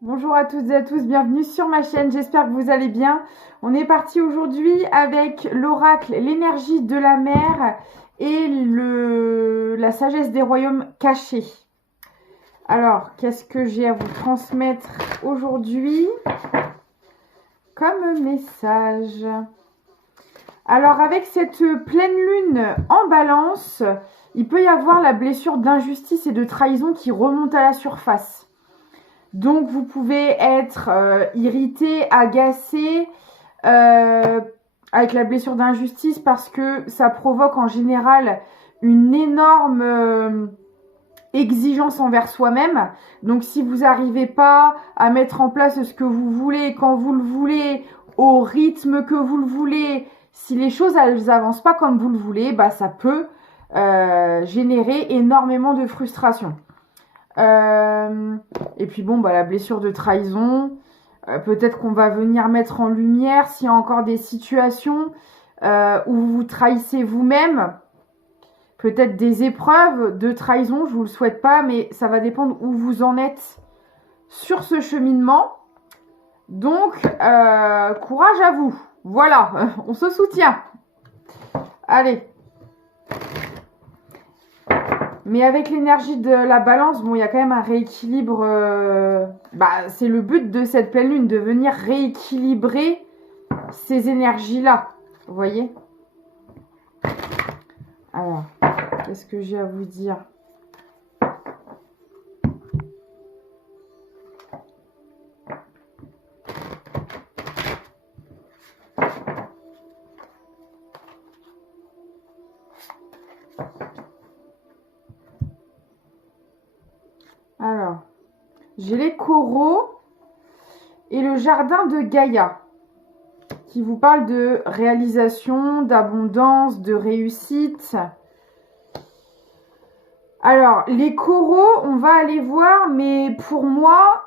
Bonjour à toutes et à tous, bienvenue sur ma chaîne, j'espère que vous allez bien. On est parti aujourd'hui avec l'oracle, l'énergie de la mer et la sagesse des royaumes cachés. Alors, qu'est-ce que j'ai à vous transmettre aujourd'hui comme message? Alors, avec cette pleine lune en balance, il peut y avoir la blessure d'injustice et de trahison qui remonte à la surface. Donc, vous pouvez être irrité, agacé avec la blessure d'injustice parce que ça provoque en général une énorme exigence envers soi-même. Donc, si vous n'arrivez pas à mettre en place ce que vous voulez, quand vous le voulez, au rythme que vous le voulez, si les choses elles n'avancent pas comme vous le voulez, bah, ça peut générer énormément de frustration. Et puis bon, bah, la blessure de trahison, peut-être qu'on va venir mettre en lumière s'il y a encore des situations où vous vous trahissez vous-même, peut-être des épreuves de trahison, je vous le souhaite pas, mais ça va dépendre où vous en êtes sur ce cheminement. Donc, courage à vous. Voilà, on se soutient. Allez. Mais avec l'énergie de la balance, bon, il y a quand même un rééquilibre. C'est le but de cette pleine lune, de venir rééquilibrer ces énergies-là. Vous voyez? Alors, qu'est-ce que j'ai à vous dire? Alors, j'ai les coraux et le jardin de Gaïa qui vous parle de réalisation, d'abondance, de réussite. Alors, les coraux, on va aller voir, mais pour moi,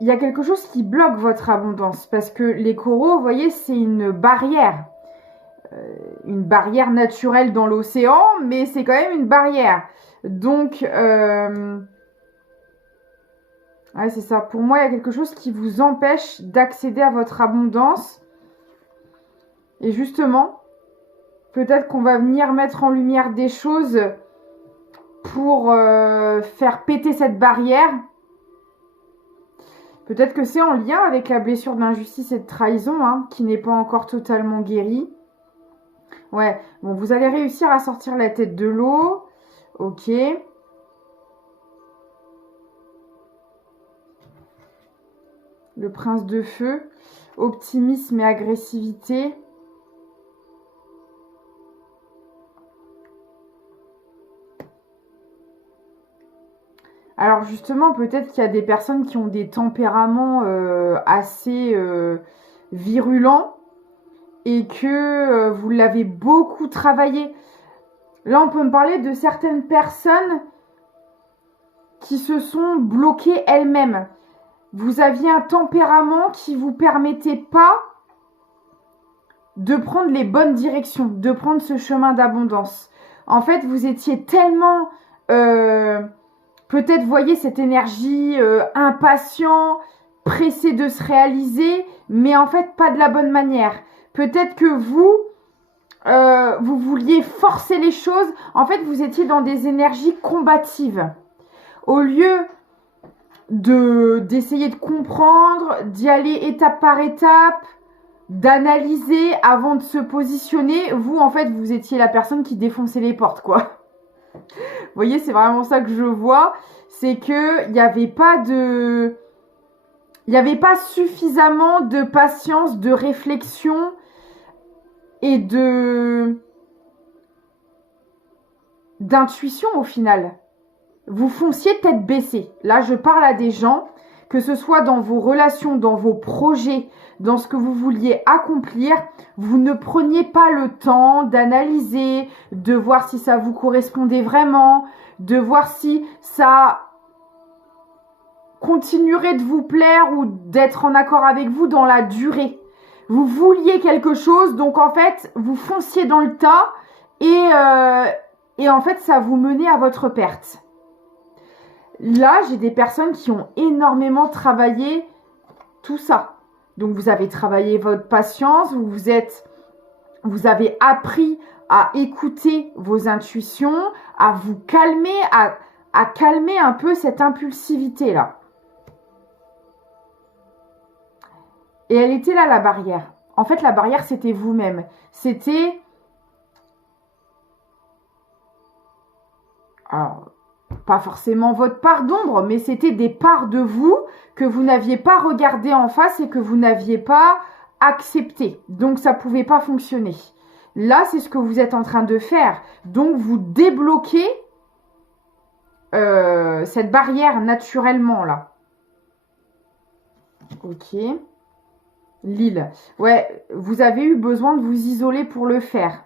il y a quelque chose qui bloque votre abondance. Parce que les coraux, vous voyez, c'est une barrière. Une barrière naturelle dans l'océan, mais c'est quand même une barrière. Donc, ouais, c'est ça. Pour moi, il y a quelque chose qui vous empêche d'accéder à votre abondance. Et justement, peut-être qu'on va venir mettre en lumière des choses pour faire péter cette barrière. Peut-être que c'est en lien avec la blessure d'injustice et de trahison, hein, qui n'est pas encore totalement guérie. Ouais, bon, vous allez réussir à sortir la tête de l'eau. Ok. Le prince de feu. Optimisme et agressivité. Alors justement, peut-être qu'il y a des personnes qui ont des tempéraments assez virulents et que vous l'avez beaucoup travaillé. Là, on peut me parler de certaines personnes qui se sont bloquées elles-mêmes. Vous aviez un tempérament qui ne vous permettait pas de prendre les bonnes directions, de prendre ce chemin d'abondance. En fait, vous étiez tellement... peut-être, voyez, cette énergie impatient, pressé de se réaliser, mais en fait, pas de la bonne manière. Peut-être que vous vouliez forcer les choses. En fait, vous étiez dans des énergies combatives. Au lieu d'essayer de comprendre, d'y aller étape par étape, d'analyser avant de se positionner, vous, en fait, vous étiez la personne qui défonçait les portes, quoi. Vous voyez, c'est vraiment ça que je vois. C'est que il n'y avait pas suffisamment de patience, de réflexion et d'intuition au final. Vous fonciez tête baissée. Là, je parle à des gens, que ce soit dans vos relations, dans vos projets, dans ce que vous vouliez accomplir, vous ne preniez pas le temps d'analyser, de voir si ça vous correspondait vraiment, de voir si ça continuerait de vous plaire ou d'être en accord avec vous dans la durée. Vous vouliez quelque chose, donc en fait, vous fonciez dans le tas et en fait, ça vous menait à votre perte. Là, j'ai des personnes qui ont énormément travaillé tout ça. Donc, vous avez travaillé votre patience, vous avez appris à écouter vos intuitions, à vous calmer, à calmer un peu cette impulsivité-là. Et elle était là, la barrière. En fait, la barrière, c'était vous-même. C'était... Alors, pas forcément votre part d'ombre, mais c'était des parts de vous que vous n'aviez pas regardé en face et que vous n'aviez pas accepté. Donc, ça ne pouvait pas fonctionner. Là, c'est ce que vous êtes en train de faire. Donc, vous débloquez cette barrière naturellement, là. Ok. Lille. Ouais, vous avez eu besoin de vous isoler pour le faire.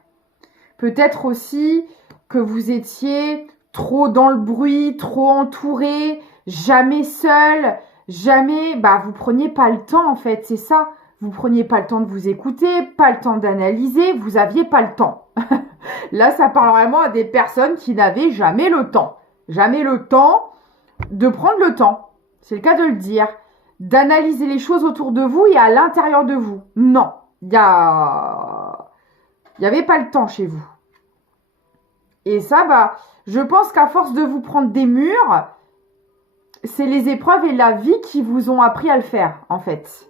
Peut-être aussi que vous étiez trop dans le bruit, trop entouré, jamais seul, jamais... Bah, vous preniez pas le temps, en fait, c'est ça. Vous preniez pas le temps de vous écouter, pas le temps d'analyser, vous aviez pas le temps. Là, ça parle vraiment à des personnes qui n'avaient jamais le temps. Jamais le temps de prendre le temps. C'est le cas de le dire. D'analyser les choses autour de vous et à l'intérieur de vous. Non, il y avait pas le temps chez vous. Et ça, bah, je pense qu'à force de vous prendre des murs, c'est les épreuves et la vie qui vous ont appris à le faire, en fait.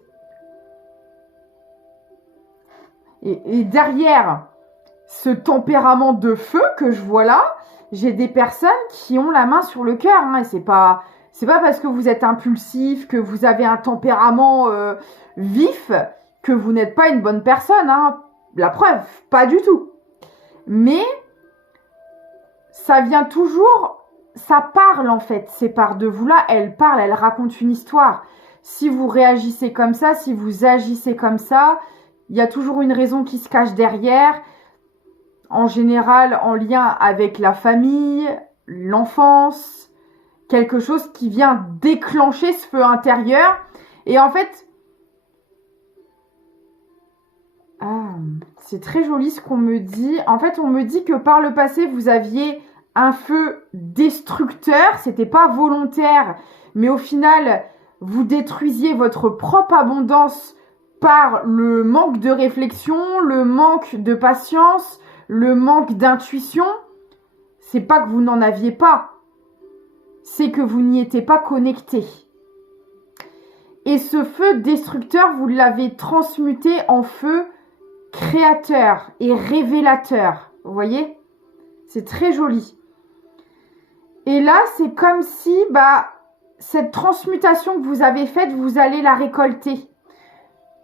Et derrière ce tempérament de feu que je vois là, j'ai des personnes qui ont la main sur le cœur. Hein, c'est pas parce que vous êtes impulsif, que vous avez un tempérament vif, que vous n'êtes pas une bonne personne. Hein. La preuve, pas du tout. Mais ça vient toujours, ça parle en fait, ces parts de vous-là, elles parlent, elles racontent une histoire. Si vous réagissez comme ça, si vous agissez comme ça, il y a toujours une raison qui se cache derrière, en général en lien avec la famille, l'enfance, quelque chose qui vient déclencher ce feu intérieur. Et en fait, c'est très joli ce qu'on me dit. En fait, on me dit que par le passé, vous aviez un feu destructeur. C'était pas volontaire, mais au final, vous détruisiez votre propre abondance par le manque de réflexion, le manque de patience, le manque d'intuition. C'est pas que vous n'en aviez pas, c'est que vous n'y étiez pas connecté. Et ce feu destructeur, vous l'avez transmuté en feu créateur et révélateur. Vous voyez? C'est très joli. Et là, c'est comme si cette transmutation que vous avez faite, vous allez la récolter.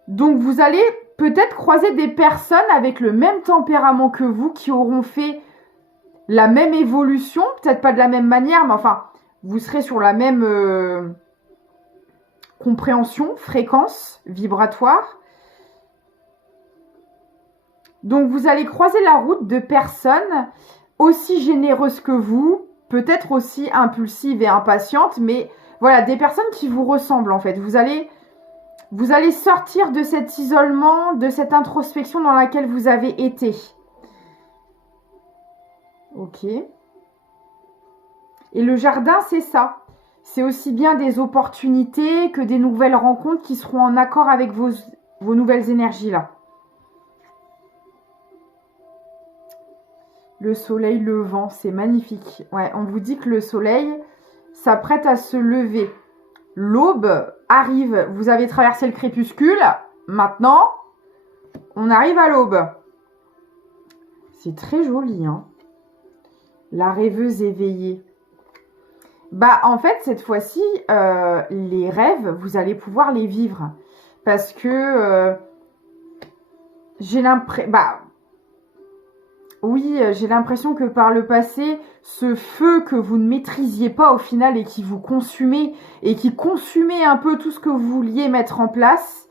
Donc, vous allez peut-être croiser des personnes avec le même tempérament que vous qui auront fait la même évolution, peut-être pas de la même manière, mais enfin, vous serez sur la même compréhension, fréquence vibratoire. Donc, vous allez croiser la route de personnes aussi généreuses que vous, peut-être aussi impulsives et impatientes, mais voilà, des personnes qui vous ressemblent en fait. Vous allez sortir de cet isolement, de cette introspection dans laquelle vous avez été. Ok. Et le jardin, c'est ça. C'est aussi bien des opportunités que des nouvelles rencontres qui seront en accord avec vos nouvelles énergies là. Le soleil levant, c'est magnifique. Ouais, on vous dit que le soleil s'apprête à se lever. L'aube arrive. Vous avez traversé le crépuscule. Maintenant, on arrive à l'aube. C'est très joli, hein. La rêveuse éveillée. En fait, cette fois-ci, les rêves, vous allez pouvoir les vivre. Parce que j'ai l'impression... Oui, j'ai l'impression que par le passé, ce feu que vous ne maîtrisiez pas au final et qui vous consumait et qui consumait un peu tout ce que vous vouliez mettre en place,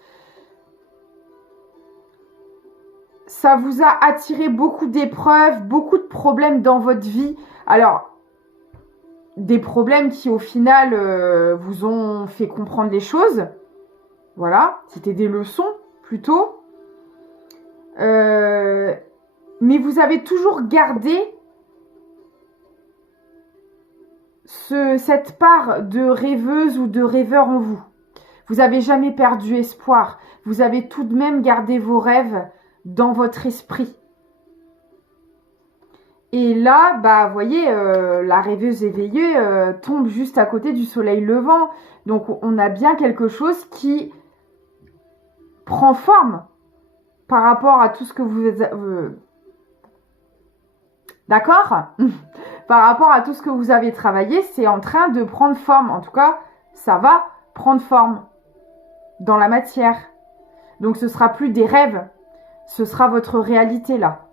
ça vous a attiré beaucoup d'épreuves, beaucoup de problèmes dans votre vie. Alors, des problèmes qui au final vous ont fait comprendre les choses. Voilà, c'était des leçons plutôt. Mais vous avez toujours gardé cette part de rêveuse ou de rêveur en vous. Vous n'avez jamais perdu espoir. Vous avez tout de même gardé vos rêves dans votre esprit. Et là, bah, vous voyez, la rêveuse éveillée tombe juste à côté du soleil levant. Donc, on a bien quelque chose qui prend forme par rapport à tout ce que vous... D'accord? Par rapport à tout ce que vous avez travaillé, c'est en train de prendre forme. En tout cas, ça va prendre forme dans la matière. Donc, ce sera plus des rêves. Ce sera votre réalité, là.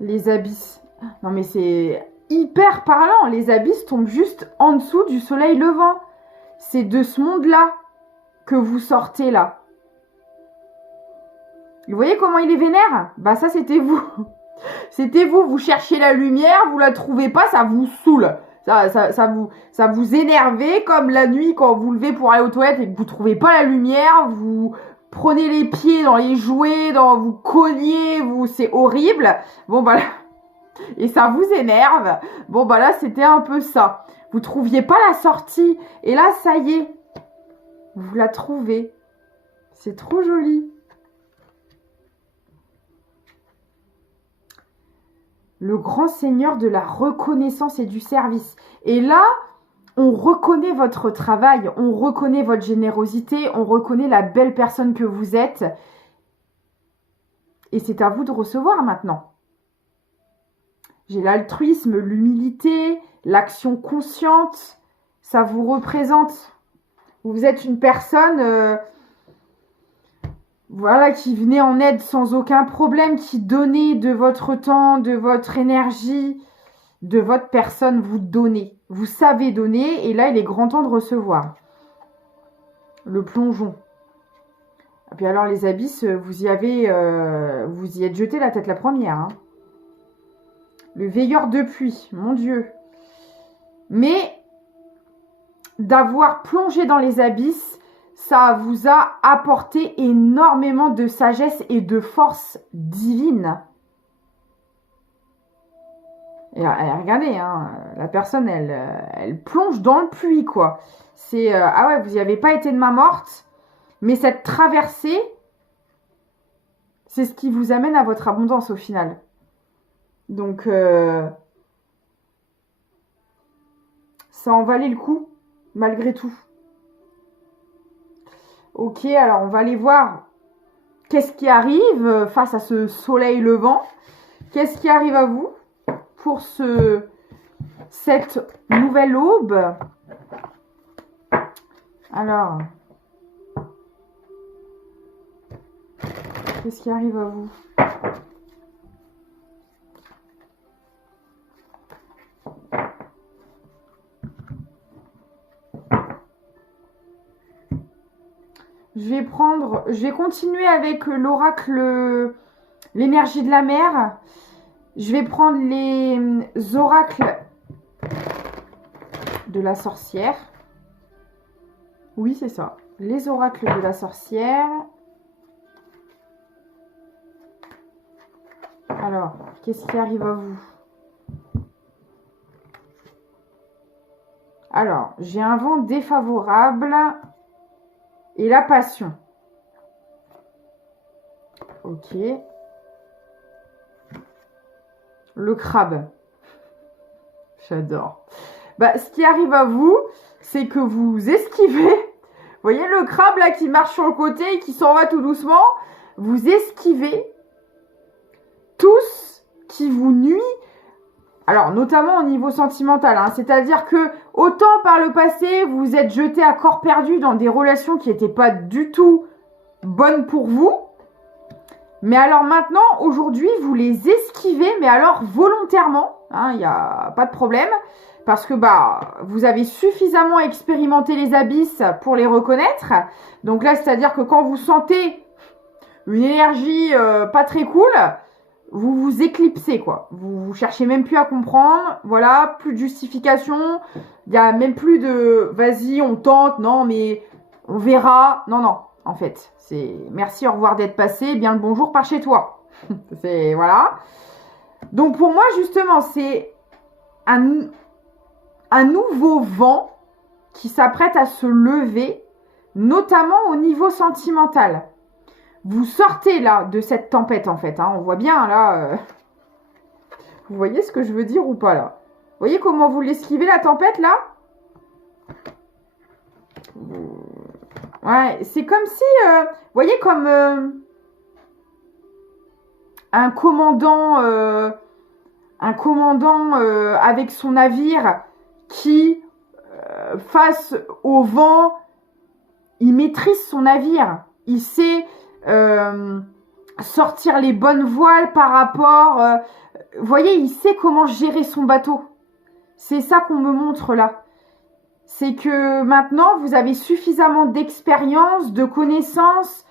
Les abysses. Non, mais c'est hyper parlant. Les abysses tombent juste en dessous du soleil levant. C'est de ce monde-là que vous sortez, là. Vous voyez comment il est vénère? Bah, ça, c'était vous. C'était vous. Vous cherchiez la lumière, vous la trouvez pas, ça vous saoule. Ça vous énervez, comme la nuit quand vous levez pour aller aux toilettes et que vous trouvez pas la lumière, vous prenez les pieds dans les jouets, vous cognez, c'est horrible. Bon, bah là, et ça vous énerve. Bon, bah là, c'était un peu ça. Vous trouviez pas la sortie. Et là, ça y est. Vous la trouvez. C'est trop joli. Le grand seigneur de la reconnaissance et du service. Et là, on reconnaît votre travail, on reconnaît votre générosité, on reconnaît la belle personne que vous êtes. Et c'est à vous de recevoir maintenant. J'ai l'altruisme, l'humilité, l'action consciente. Ça vous représente. Vous êtes une personne... voilà, qui venait en aide sans aucun problème, qui donnait de votre temps, de votre énergie, de votre personne, vous donnez. Vous savez donner, et là, il est grand temps de recevoir. Le plongeon. Et puis alors, les abysses, vous y êtes jeté la tête la première. Hein. Le veilleur de pluie, mon Dieu. Mais, d'avoir plongé dans les abysses, ça vous a apporté énormément de sagesse et de force divine. Et regardez, hein, la personne, elle plonge dans le puits, quoi. C'est, ah ouais, vous n'y avez pas été de main morte, mais cette traversée, c'est ce qui vous amène à votre abondance au final. Donc, ça en valait le coup, malgré tout. Ok, alors on va aller voir qu'est-ce qui arrive face à ce soleil levant. Qu'est-ce qui arrive à vous pour cette nouvelle aube? Alors, qu'est-ce qui arrive à vous? Je vais continuer avec l'oracle, l'énergie de la mer. Je vais prendre les oracles de la sorcière. Oui, c'est ça. Les oracles de la sorcière. Alors, qu'est-ce qui arrive à vous? Alors, j'ai un vent défavorable. Et la passion. Ok. Le crabe. J'adore. Bah, ce qui arrive à vous, c'est que vous esquivez. Vous voyez le crabe là qui marche sur le côté et qui s'en va tout doucement. Vous esquivez tout ce qui vous nuit. Alors, notamment au niveau sentimental, hein, c'est-à-dire que autant par le passé, vous êtes jeté à corps perdu dans des relations qui n'étaient pas du tout bonnes pour vous. Mais alors maintenant, aujourd'hui, vous les esquivez, mais alors volontairement, hein, il n'y a pas de problème, parce que bah, vous avez suffisamment expérimenté les abysses pour les reconnaître. Donc là, c'est-à-dire que quand vous sentez une énergie pas très cool, vous vous éclipsez, quoi. Vous cherchez même plus à comprendre. Voilà, plus de justification. Il n'y a même plus de vas-y, on tente. Non, mais on verra. Non, non. En fait, c'est merci, au revoir d'être passé. Bien le bonjour par chez toi. C'est voilà. Donc pour moi, justement, c'est un nouveau vent qui s'apprête à se lever, notamment au niveau sentimental. Vous sortez là de cette tempête en fait. Hein. On voit bien là. Vous voyez ce que je veux dire ou pas là? Vous voyez comment vous l'esquivez la tempête là? Ouais, c'est comme si, vous voyez comme un commandant avec son navire qui, face au vent, il maîtrise son navire. Il sait sortir les bonnes voiles par rapport... vous voyez, il sait comment gérer son bateau. C'est ça qu'on me montre là. C'est que maintenant, vous avez suffisamment d'expérience, de connaissances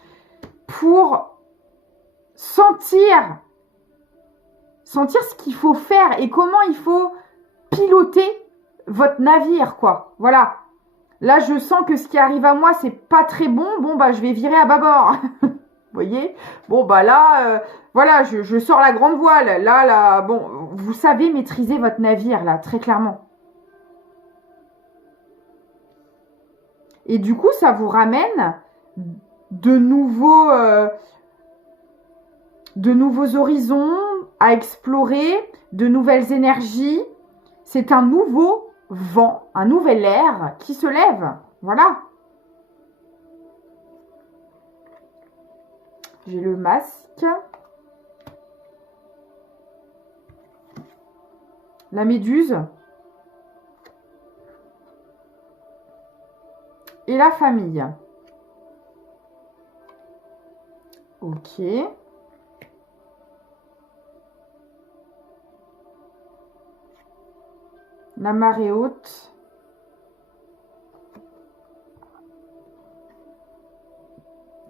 pour sentir ce qu'il faut faire et comment il faut piloter votre navire, quoi. Voilà. Là, je sens que ce qui arrive à moi, c'est pas très bon. Bon, bah, je vais virer à bâbord. Vous voyez? Bon, bah là, voilà, je sors la grande voile. Là, bon, vous savez maîtriser votre navire, là, très clairement. Et du coup, ça vous ramène de nouveaux horizons à explorer, de nouvelles énergies. C'est un nouveau vent, un nouvel air qui se lève. Voilà. J'ai le masque. La méduse. Et la famille. Ok. La marée haute.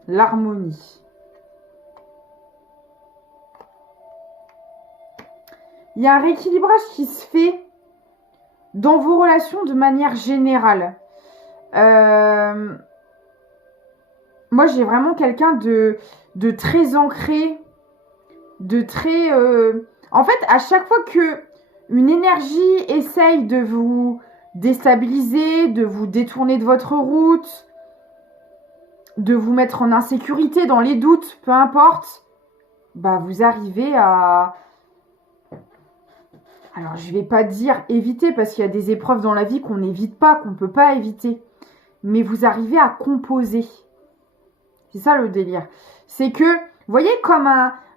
L'harmonie. Il y a un rééquilibrage qui se fait dans vos relations de manière générale. Moi, j'ai vraiment quelqu'un de très ancré, de très... En fait, à chaque fois que une énergie essaye de vous déstabiliser, de vous détourner de votre route, de vous mettre en insécurité, dans les doutes, peu importe, bah vous arrivez à... Alors, je vais pas dire éviter, parce qu'il y a des épreuves dans la vie qu'on n'évite pas, qu'on ne peut pas éviter. Mais vous arrivez à composer. C'est ça le délire. C'est que, vous voyez, comme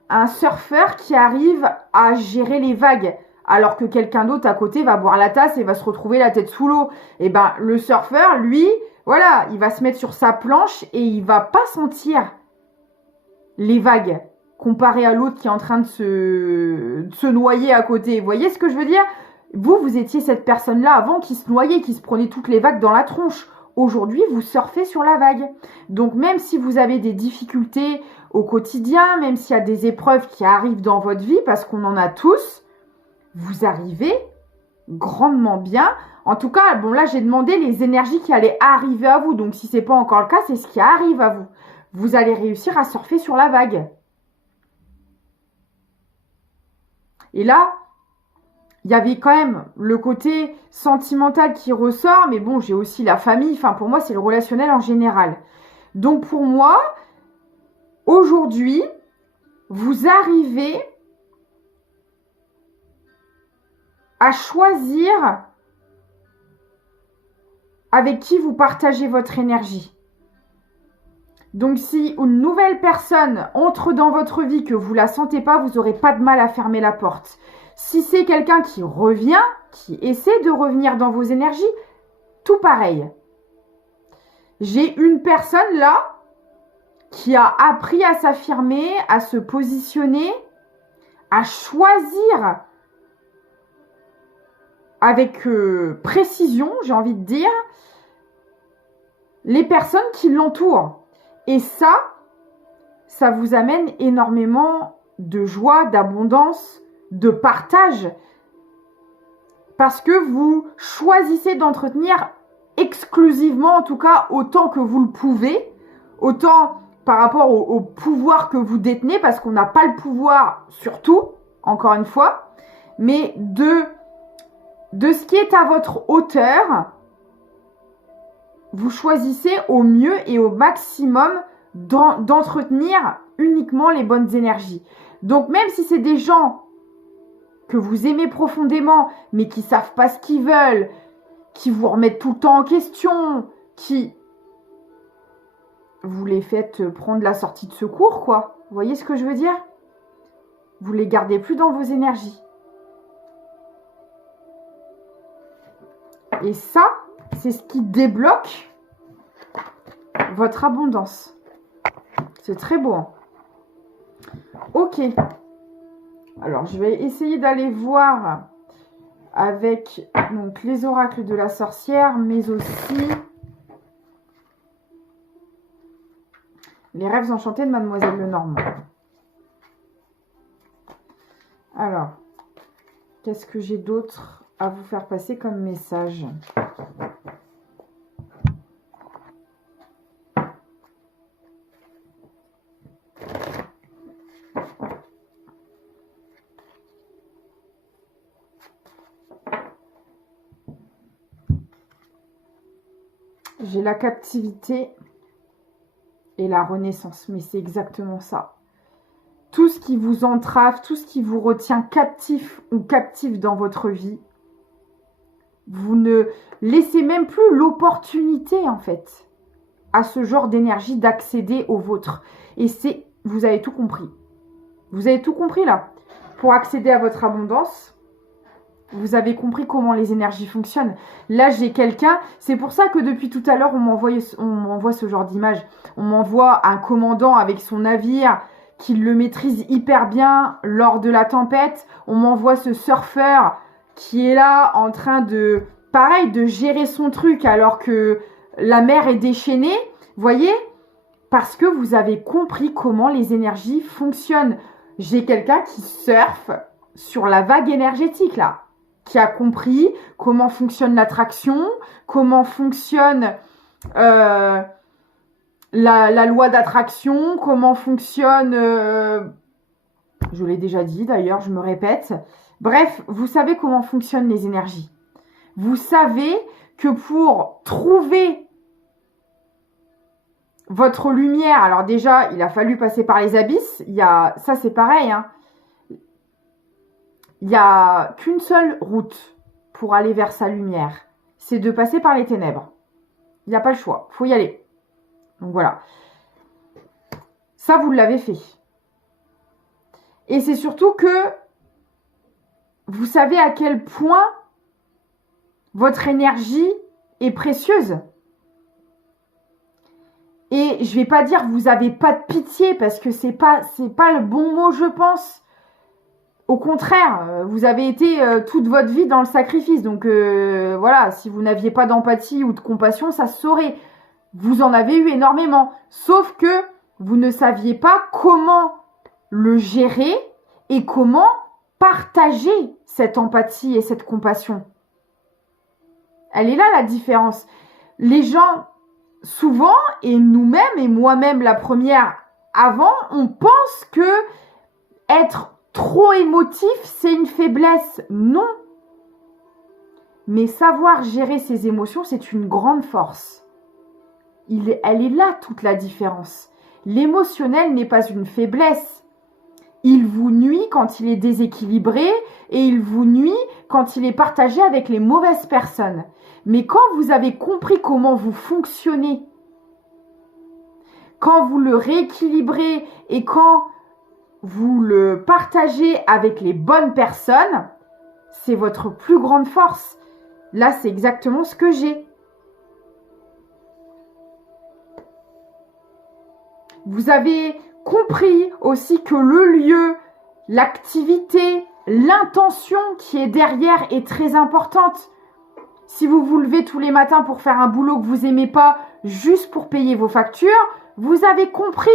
un surfeur qui arrive à gérer les vagues, alors que quelqu'un d'autre à côté va boire la tasse et va se retrouver la tête sous l'eau. Et ben, le surfeur, lui, voilà, il va se mettre sur sa planche et il va pas sentir les vagues, comparé à l'autre qui est en train de se noyer à côté. Vous voyez ce que je veux dire? Vous étiez cette personne-là avant qui se noyait, qui se prenait toutes les vagues dans la tronche. Aujourd'hui, vous surfez sur la vague. Donc, même si vous avez des difficultés au quotidien, même s'il y a des épreuves qui arrivent dans votre vie, parce qu'on en a tous, vous arrivez grandement bien. En tout cas, bon, là, j'ai demandé les énergies qui allaient arriver à vous. Donc, si ce n'est pas encore le cas, c'est ce qui arrive à vous. Vous allez réussir à surfer sur la vague. Et là, il y avait quand même le côté sentimental qui ressort, mais bon, j'ai aussi la famille. Enfin, pour moi, c'est le relationnel en général. Donc, pour moi, aujourd'hui, vous arrivez à choisir avec qui vous partagez votre énergie. Donc, si une nouvelle personne entre dans votre vie, que vous ne la sentez pas, vous n'aurez pas de mal à fermer la porte. Si c'est quelqu'un qui revient, qui essaie de revenir dans vos énergies, tout pareil. J'ai une personne là qui a appris à s'affirmer, à se positionner, à choisir avec précision, j'ai envie de dire, les personnes qui l'entourent. Et ça vous amène énormément de joie, d'abondance, de partage, parce que vous choisissez d'entretenir exclusivement, en tout cas autant que vous le pouvez, autant par rapport au pouvoir que vous détenez, parce qu'on n'a pas le pouvoir sur tout, encore une fois, mais de ce qui est à votre hauteur, vous choisissez au mieux et au maximum d'entretenir uniquement les bonnes énergies. Donc même si c'est des gens que vous aimez profondément, mais qui savent pas ce qu'ils veulent, qui vous remettent tout le temps en question, qui vous les faites prendre la sortie de secours, quoi. Vous voyez ce que je veux dire? Vous les gardez plus dans vos énergies. Et ça, c'est ce qui débloque votre abondance. C'est très beau. Hein. Ok. Alors, je vais essayer d'aller voir avec donc, les oracles de la sorcière, mais aussi les rêves enchantés de Mademoiselle Lenormand. Alors, qu'est-ce que j'ai d'autre à vous faire passer comme message? J'ai la captivité et la renaissance, mais c'est exactement ça. Tout ce qui vous entrave, tout ce qui vous retient captif ou captive dans votre vie, vous ne laissez même plus l'opportunité, en fait, à ce genre d'énergie d'accéder au vôtre. Et c'est, vous avez tout compris. Vous avez tout compris, là. Pour accéder à votre abondance, vous avez compris comment les énergies fonctionnent. Là, j'ai quelqu'un, c'est pour ça que depuis tout à l'heure, on m'envoie ce genre d'image. On m'envoie un commandant avec son navire qui le maîtrise hyper bien lors de la tempête. On m'envoie ce surfeur qui est là en train de, pareil, de gérer son truc alors que la mer est déchaînée. Voyez? Parce que vous avez compris comment les énergies fonctionnent. J'ai quelqu'un qui surfe sur la vague énergétique, là. Qui a compris comment fonctionne l'attraction, comment fonctionne la loi d'attraction, comment fonctionne... je l'ai déjà dit d'ailleurs, je me répète. Bref, vous savez comment fonctionnent les énergies. Vous savez que pour trouver votre lumière, alors déjà, il a fallu passer par les abysses. Ça, c'est pareil, hein. Il n'y a qu'une seule route pour aller vers sa lumière. C'est de passer par les ténèbres. Il n'y a pas le choix. Il faut y aller. Donc voilà. Ça, vous l'avez fait. Et c'est surtout que vous savez à quel point votre énergie est précieuse. Et je ne vais pas dire que vous n'avez pas de pitié parce que c'est pas le bon mot, je pense. Au contraire, vous avez été toute votre vie dans le sacrifice. Donc voilà, si vous n'aviez pas d'empathie ou de compassion, ça se saurait. Vous en avez eu énormément. Sauf que vous ne saviez pas comment le gérer et comment partager cette empathie et cette compassion. Elle est là la différence. Les gens, souvent, et nous-mêmes, et moi-même la première avant, on pense que être trop émotif, c'est une faiblesse. Non. Mais savoir gérer ses émotions, c'est une grande force. Elle est là toute la différence. L'émotionnel n'est pas une faiblesse. Il vous nuit quand il est déséquilibré et il vous nuit quand il est partagé avec les mauvaises personnes. Mais quand vous avez compris comment vous fonctionnez, quand vous le rééquilibrez et quand vous le partagez avec les bonnes personnes, c'est votre plus grande force. Là, c'est exactement ce que j'ai. Vous avez compris aussi que le lieu, l'activité, l'intention qui est derrière est très importante. Si vous vous levez tous les matins pour faire un boulot que vous n'aimez pas, juste pour payer vos factures, vous avez compris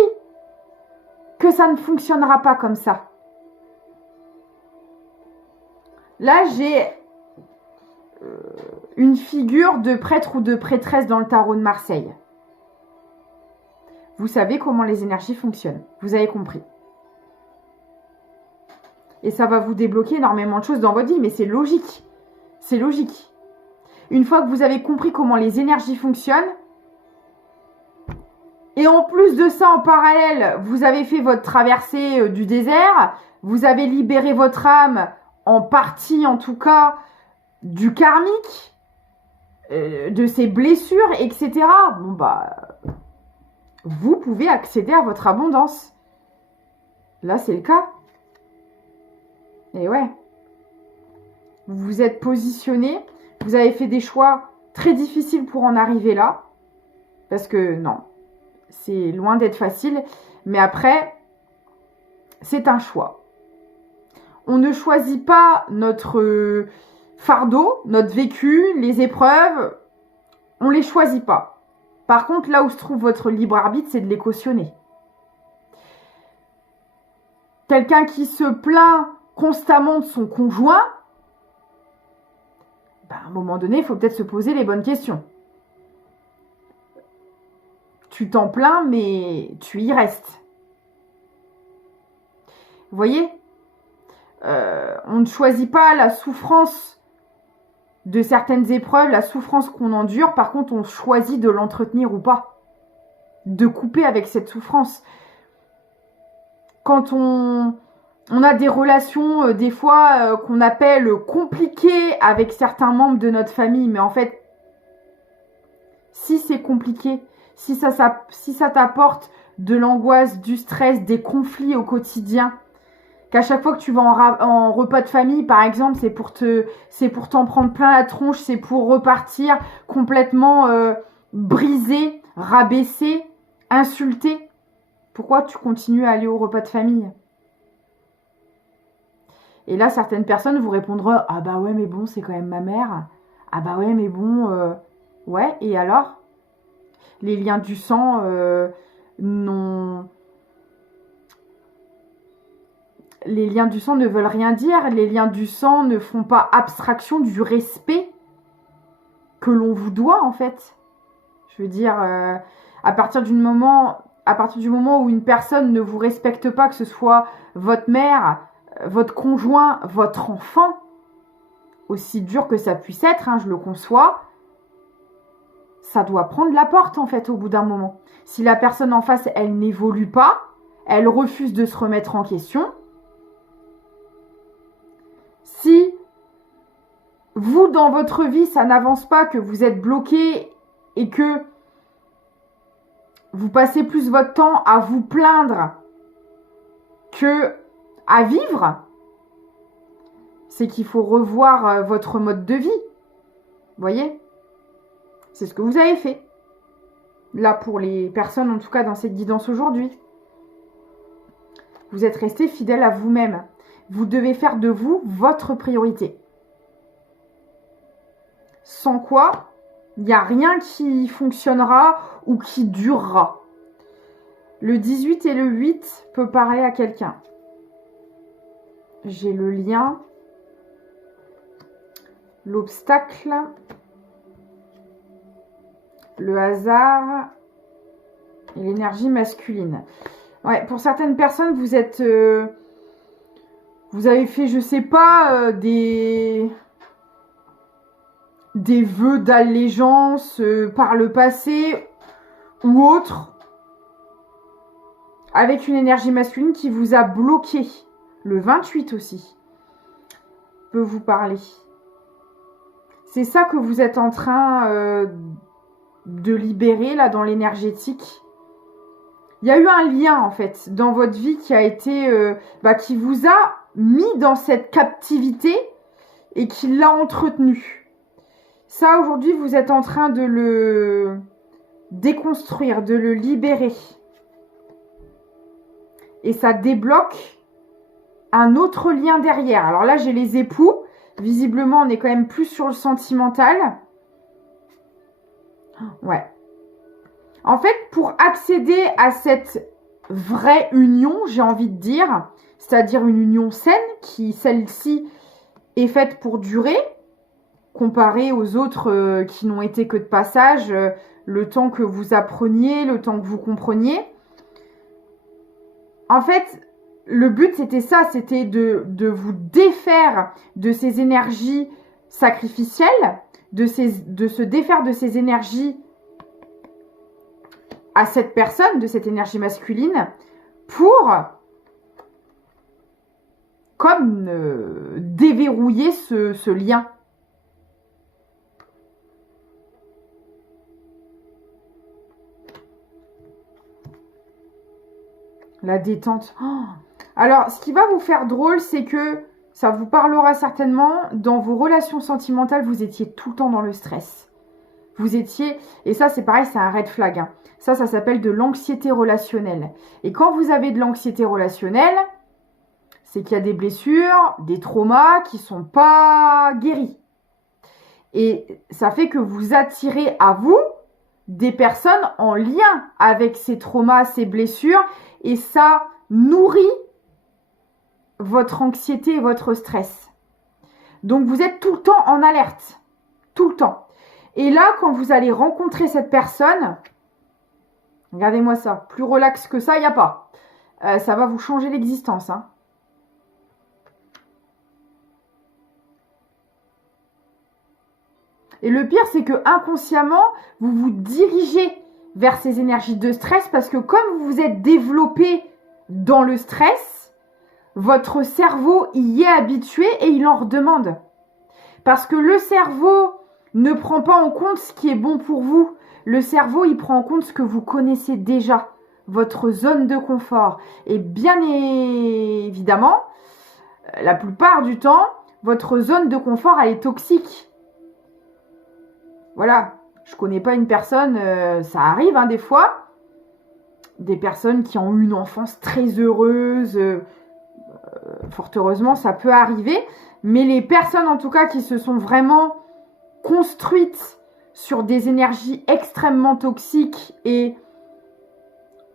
que ça ne fonctionnera pas comme ça. Là, j'ai une figure de prêtre ou de prêtresse dans le tarot de Marseille. Vous savez comment les énergies fonctionnent. Vous avez compris. Et ça va vous débloquer énormément de choses dans votre vie, mais c'est logique. C'est logique. Une fois que vous avez compris comment les énergies fonctionnent, et en plus de ça, en parallèle, vous avez fait votre traversée du désert, vous avez libéré votre âme, en partie en tout cas, du karmique, de ses blessures, etc. Bon bah, vous pouvez accéder à votre abondance. Là, c'est le cas. Et ouais. Vous vous êtes positionné, vous avez fait des choix très difficiles pour en arriver là. Parce que non, c'est loin d'être facile. Mais après, c'est un choix. On ne choisit pas notre fardeau, notre vécu, les épreuves. On ne les choisit pas. Par contre, là où se trouve votre libre arbitre, c'est de les cautionner. Quelqu'un qui se plaint constamment de son conjoint, ben, à un moment donné, il faut peut-être se poser les bonnes questions. Tu t'en plains, mais tu y restes. Vous voyez, on ne choisit pas la souffrance de certaines épreuves, la souffrance qu'on endure. Par contre, on choisit de l'entretenir ou pas. De couper avec cette souffrance. Quand on a des relations, des fois, qu'on appelle compliquées avec certains membres de notre famille. Mais en fait, si c'est compliqué, si ça t'apporte de l'angoisse, du stress, des conflits au quotidien, qu'à chaque fois que tu vas en repas de famille, par exemple, c'est pour t'en prendre plein la tronche, c'est pour repartir complètement brisé, rabaissé, insulté. Pourquoi tu continues à aller au repas de famille? Et là, certaines personnes vous répondront « Ah bah ouais, mais bon, c'est quand même ma mère. Ah bah ouais, mais bon, ouais, et alors ?» Les liens du sang non... Les liens du sang ne veulent rien dire. Les liens du sang ne font pas abstraction du respect que l'on vous doit, en fait. Je veux dire, à partir du moment où une personne ne vous respecte pas, que ce soit votre mère, votre conjoint, votre enfant, aussi dur que ça puisse être, hein, je le conçois, ça doit prendre la porte, en fait, au bout d'un moment. Si la personne en face, elle n'évolue pas, elle refuse de se remettre en question, si vous, dans votre vie, ça n'avance pas, que vous êtes bloqué et que vous passez plus votre temps à vous plaindre que à vivre, c'est qu'il faut revoir votre mode de vie. Vous voyez? C'est ce que vous avez fait. Là, pour les personnes, en tout cas, dans cette guidance aujourd'hui. Vous êtes resté fidèle à vous-même. Vous devez faire de vous votre priorité. Sans quoi, il n'y a rien qui fonctionnera ou qui durera. Le 18 et le 8 peut parler à quelqu'un. J'ai le lien, l'obstacle, le hasard et l'énergie masculine. Ouais, pour certaines personnes, vous êtes... vous avez fait, je sais pas, des vœux d'allégeance par le passé ou autre, avec une énergie masculine qui vous a bloqué. Le 28 aussi peut vous parler. C'est ça que vous êtes en train de libérer là dans l'énergétique. Il y a eu un lien en fait dans votre vie qui a été, qui vous a mis dans cette captivité et qui l'a entretenu. Ça aujourd'hui vous êtes en train de le déconstruire, de le libérer. Et ça débloque un autre lien derrière. Alors là, j'ai les époux. Visiblement, on est quand même plus sur le sentimental. Ouais. En fait, pour accéder à cette vraie union, j'ai envie de dire, c'est-à-dire une union saine, qui, celle-ci, est faite pour durer, comparé aux autres qui n'ont été que de passage, le temps que vous appreniez, le temps que vous compreniez. En fait, le but c'était ça, c'était de vous défaire de ces énergies sacrificielles, de se défaire de ces énergies à cette personne, de cette énergie masculine, pour comme déverrouiller ce lien. La détente. Oh. Alors, ce qui va vous faire drôle, c'est que ça vous parlera certainement, dans vos relations sentimentales, vous étiez tout le temps dans le stress. Vous étiez, et ça c'est pareil, c'est un red flag. Hein. Ça s'appelle de l'anxiété relationnelle. Et quand vous avez de l'anxiété relationnelle, c'est qu'il y a des blessures, des traumas qui ne sont pas guéris. Et ça fait que vous attirez à vous des personnes en lien avec ces traumas, ces blessures, et ça nourrit votre anxiété et votre stress. Donc vous êtes tout le temps en alerte. Tout le temps. Et là, quand vous allez rencontrer cette personne, regardez-moi ça, plus relax que ça, il n'y a pas. Ça va vous changer l'existence. Hein. Et le pire, c'est que inconsciemment, vous vous dirigez vers ces énergies de stress parce que comme vous vous êtes développé dans le stress, votre cerveau y est habitué et il en redemande. Parce que le cerveau ne prend pas en compte ce qui est bon pour vous. Le cerveau, il prend en compte ce que vous connaissez déjà, votre zone de confort. Et bien évidemment, la plupart du temps, votre zone de confort, elle est toxique. Voilà, je connais pas une personne, ça arrive hein, des fois, des personnes qui ont eu une enfance très heureuse, fort heureusement ça peut arriver, mais les personnes en tout cas qui se sont vraiment construites sur des énergies extrêmement toxiques et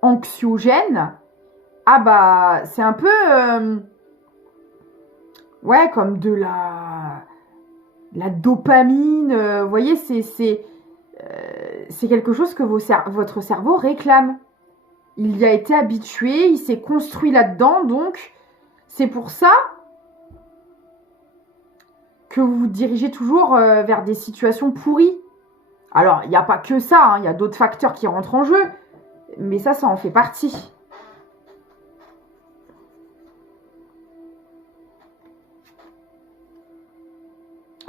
anxiogènes, ah bah c'est un peu, ouais comme de la dopamine, vous voyez, c'est quelque chose que votre cerveau réclame. Il y a été habitué, il s'est construit là-dedans, donc c'est pour ça que vous vous dirigez toujours vers des situations pourries. Alors, il n'y a pas que ça, hein, il y a d'autres facteurs qui rentrent en jeu, mais ça en fait partie.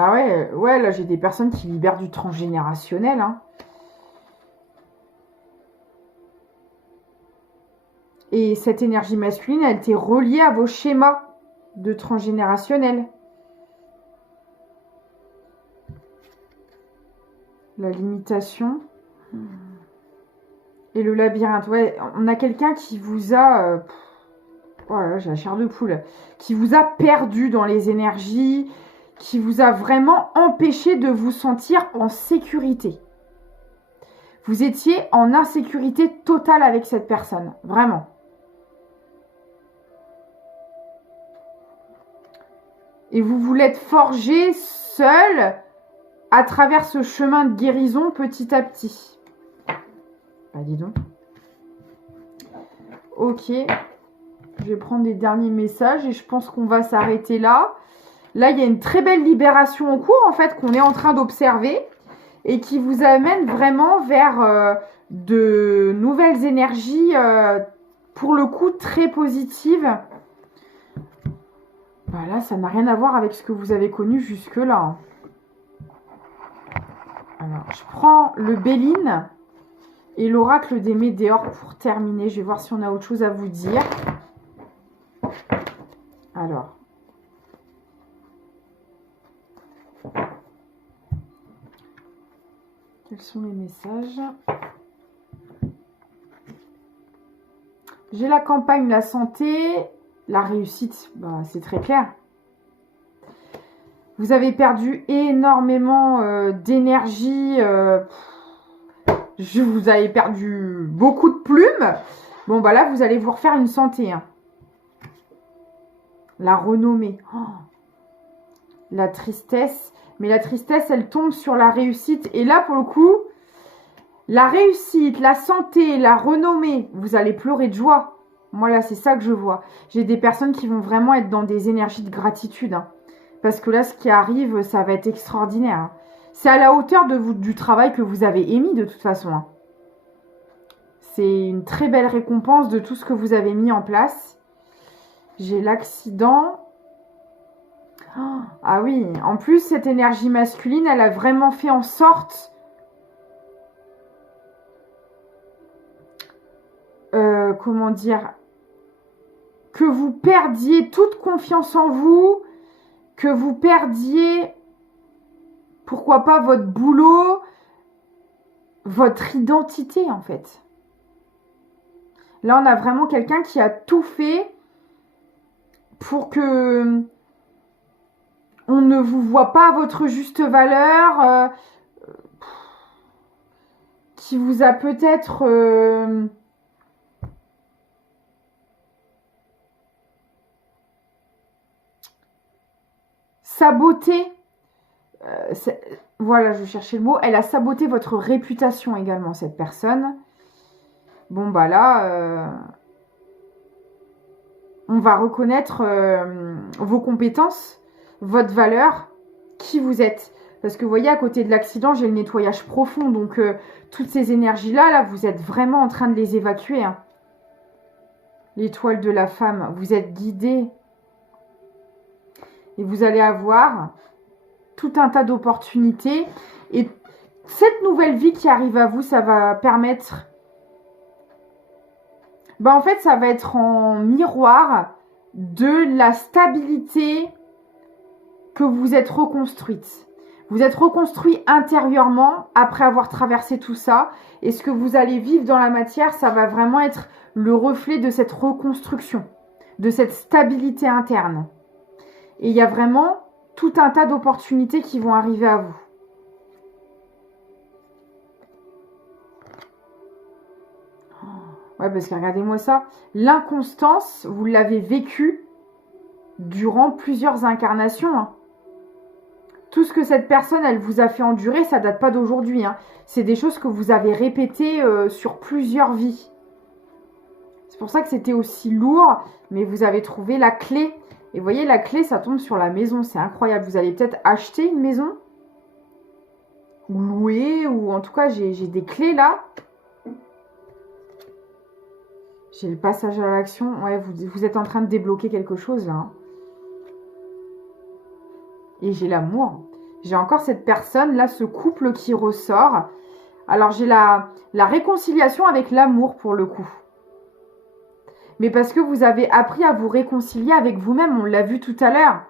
Ah ouais, là j'ai des personnes qui libèrent du transgénérationnel. Hein. Et cette énergie masculine, elle était reliée à vos schémas de transgénérationnel. La limitation. Et le labyrinthe. Ouais, on a quelqu'un qui vous a... voilà, j'ai la chair de poule. Qui vous a perdu dans les énergies... qui vous a vraiment empêché de vous sentir en sécurité. Vous étiez en insécurité totale avec cette personne, vraiment. Et vous vous l'êtes forgé seul à travers ce chemin de guérison petit à petit. Bah dis donc. Ok, je vais prendre les derniers messages et je pense qu'on va s'arrêter là. Là, il y a une très belle libération en cours, en fait, qu'on est en train d'observer et qui vous amène vraiment vers de nouvelles énergies, pour le coup, très positives. Voilà, ça n'a rien à voir avec ce que vous avez connu jusque-là. Alors, je prends le Béline et l'oracle des Météores pour terminer. Je vais voir si on a autre chose à vous dire. Alors... quels sont les messages? J'ai la campagne, la santé, la réussite. Bah, c'est très clair. Vous avez perdu énormément d'énergie. Vous avez perdu beaucoup de plumes. Bon, bah là, vous allez vous refaire une santé. Hein. La renommée. Oh. La tristesse. Mais la tristesse, elle tombe sur la réussite. Et là, pour le coup, la réussite, la santé, la renommée, vous allez pleurer de joie. Moi, là, c'est ça que je vois. J'ai des personnes qui vont vraiment être dans des énergies de gratitude. Hein. Parce que là, ce qui arrive, ça va être extraordinaire. Hein. C'est à la hauteur du travail que vous avez émis, de toute façon. Hein. C'est une très belle récompense de tout ce que vous avez mis en place. J'ai l'accident. Ah oui, en plus, cette énergie masculine, elle a vraiment fait en sorte comment dire, que vous perdiez toute confiance en vous, que vous perdiez, pourquoi pas, votre boulot, votre identité, en fait. Là, on a vraiment quelqu'un qui a tout fait pour que on ne vous voit pas à votre juste valeur, qui vous a peut-être saboté. Voilà, je cherchais le mot. Elle a saboté votre réputation également, cette personne. Bon, bah là, on va reconnaître vos compétences, votre valeur, qui vous êtes. Parce que vous voyez, à côté de l'accident, j'ai le nettoyage profond. Donc, toutes ces énergies-là, là, vous êtes vraiment en train de les évacuer. Hein. L'étoile de la femme, vous êtes guidé. Et vous allez avoir tout un tas d'opportunités. Et cette nouvelle vie qui arrive à vous, ça va permettre... Ben, en fait, ça va être en miroir de la stabilité que vous êtes reconstruite. Vous êtes reconstruit intérieurement après avoir traversé tout ça. Et ce que vous allez vivre dans la matière, ça va vraiment être le reflet de cette reconstruction, de cette stabilité interne. Et il y a vraiment tout un tas d'opportunités qui vont arriver à vous. Ouais, parce que regardez-moi ça. L'inconstance, vous l'avez vécue durant plusieurs incarnations. Hein. Tout ce que cette personne, elle vous a fait endurer, ça date pas d'aujourd'hui. Hein. C'est des choses que vous avez répétées sur plusieurs vies. C'est pour ça que c'était aussi lourd, mais vous avez trouvé la clé. Et vous voyez, la clé, ça tombe sur la maison. C'est incroyable. Vous allez peut-être acheter une maison, ou louer, ou en tout cas, j'ai des clés là. J'ai le passage à l'action. Ouais, vous êtes en train de débloquer quelque chose là. Hein. Et j'ai l'amour. J'ai encore cette personne là, ce couple qui ressort. Alors j'ai la réconciliation avec l'amour pour le coup. Mais parce que vous avez appris à vous réconcilier avec vous-même. On l'a vu tout à l'heure.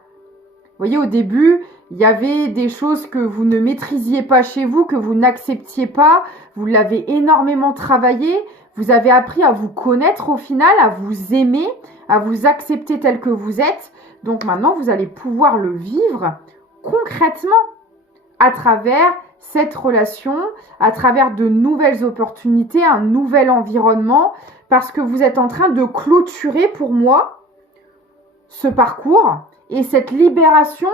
Vous voyez, au début, il y avait des choses que vous ne maîtrisiez pas chez vous, que vous n'acceptiez pas. Vous l'avez énormément travaillé. Vous avez appris à vous connaître au final, à vous aimer, à vous accepter tel que vous êtes. Donc maintenant, vous allez pouvoir le vivre concrètement à travers cette relation, à travers de nouvelles opportunités, un nouvel environnement, parce que vous êtes en train de clôturer pour moi ce parcours et cette libération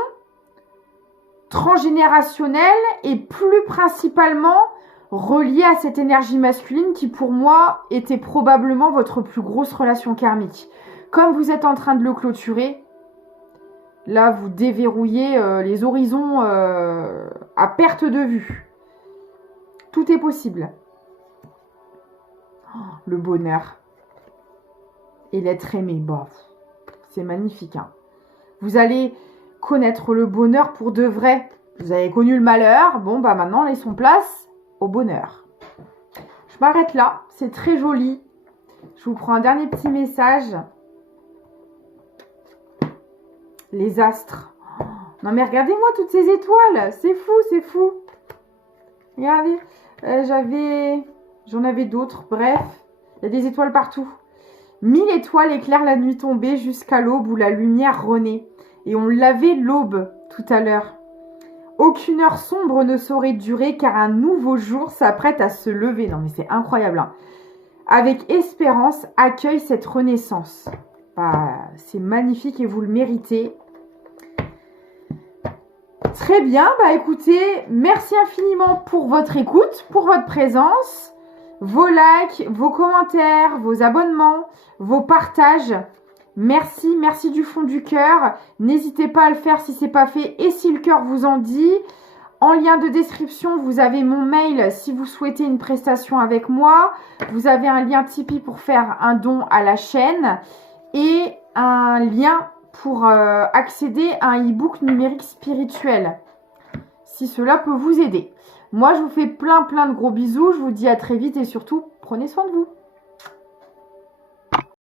transgénérationnelle et plus principalement reliée à cette énergie masculine qui pour moi était probablement votre plus grosse relation karmique. Comme vous êtes en train de le clôturer, là vous déverrouillez les horizons à perte de vue. Tout est possible. Oh, le bonheur. Et l'être aimé, bon, c'est magnifique. Hein. Vous allez connaître le bonheur pour de vrai. Vous avez connu le malheur, bon bah maintenant laissons place au bonheur. Je m'arrête là, c'est très joli. Je vous prends un dernier petit message. Les astres. Oh, non mais regardez-moi toutes ces étoiles, c'est fou, c'est fou. Regardez, j'en avais d'autres, bref, il y a des étoiles partout. 1000 étoiles éclairent la nuit tombée jusqu'à l'aube où la lumière renaît. Et on l'avait l'aube tout à l'heure. Aucune heure sombre ne saurait durer car un nouveau jour s'apprête à se lever. Non mais c'est incroyable. Hein. Avec espérance, accueille cette renaissance. Bah, c'est magnifique et vous le méritez. Très bien, bah écoutez, merci infiniment pour votre écoute, pour votre présence, vos likes, vos commentaires, vos abonnements, vos partages. Merci, merci du fond du cœur. N'hésitez pas à le faire si ce n'est pas fait et si le cœur vous en dit. En lien de description, vous avez mon mail si vous souhaitez une prestation avec moi. Vous avez un lien Tipeee pour faire un don à la chaîne et un lien pour accéder à un e-book numérique spirituel, si cela peut vous aider. Moi, je vous fais plein de gros bisous. Je vous dis à très vite et surtout, prenez soin de vous.